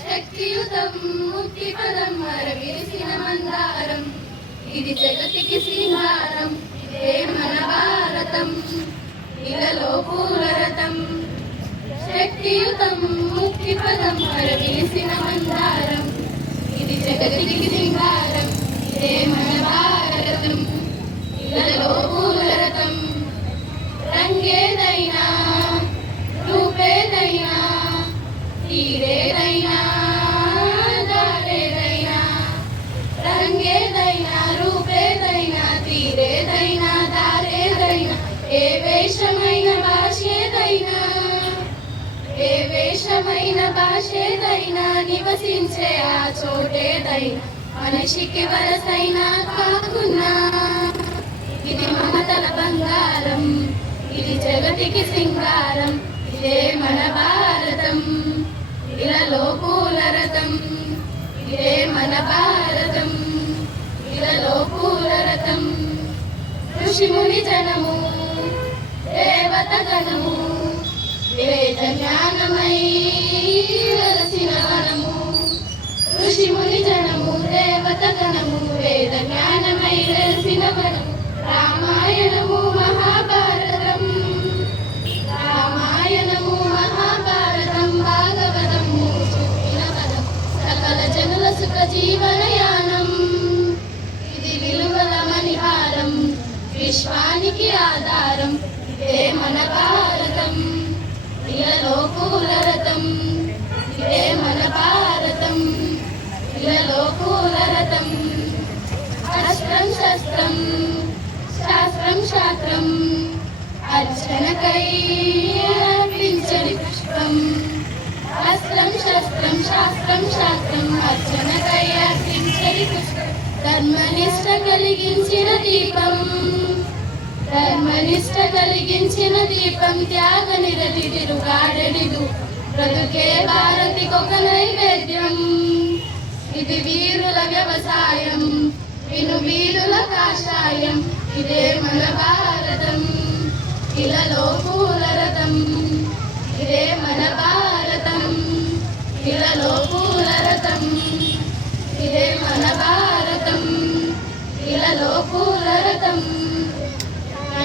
శక్తియుతం ముక్తి పదం మరవిరిసిన మందారం. ఇది జగతికి సింహారం ఇదే మన భారతం. ఇలలో పూలరథం శక్తియుతం ముక్తి పదం మరవిరిసిన మందారం. ఇది జగతికి సింహారం ఇదే మన తీరేదైనా దారేదైనా రంగేదైనా రూపేదైనా తీరేదైనా దారేదైనా ఏ వేషమైన భాషేదైనా ఏ వేషమైన భాషేదైనా నివసించే ఆ చోటేదైనా మనిషికి వరసైనా కాకున్నా. ఇది మమతల బంగారం ఇది జగతికి సింగారం ఇదే మన భారతం భారతం ఇలలో పూలరథం ఋషిముని జనము దేవత గణము వేద జ్ఞానమై వెలసిన వనము ఋషిముని జనము దేవత గణము వేద జ్ఞానమై వెలసిన వనము రామాయణ ఇదే మన భారతం ఇలలో పూలరథం ఇదే మన భారతం ఇలలో పూలరథం అస్త్రం శస్త్రం శాస్త్రం శాస్త్రం. అర్చనకై అర్పించడి పుష్పం. అస్త్రం శస్త్రం శాస్త్రం శాస్త్రం. అర్చనకై అర్పించడి పుష్పం. ధర్మనిష్ట కలిగించిన దీపం. ధర్మనిష్ట కలిగించిన దీపం త్యాగ నిరతి తిరుగాడలిదు బ్రతుకే భారతికొక నైవేద్యం. ఇది వీరుల వ్యవసాయం విను వీరుల కాషాయం. ఇదే మన భారతం.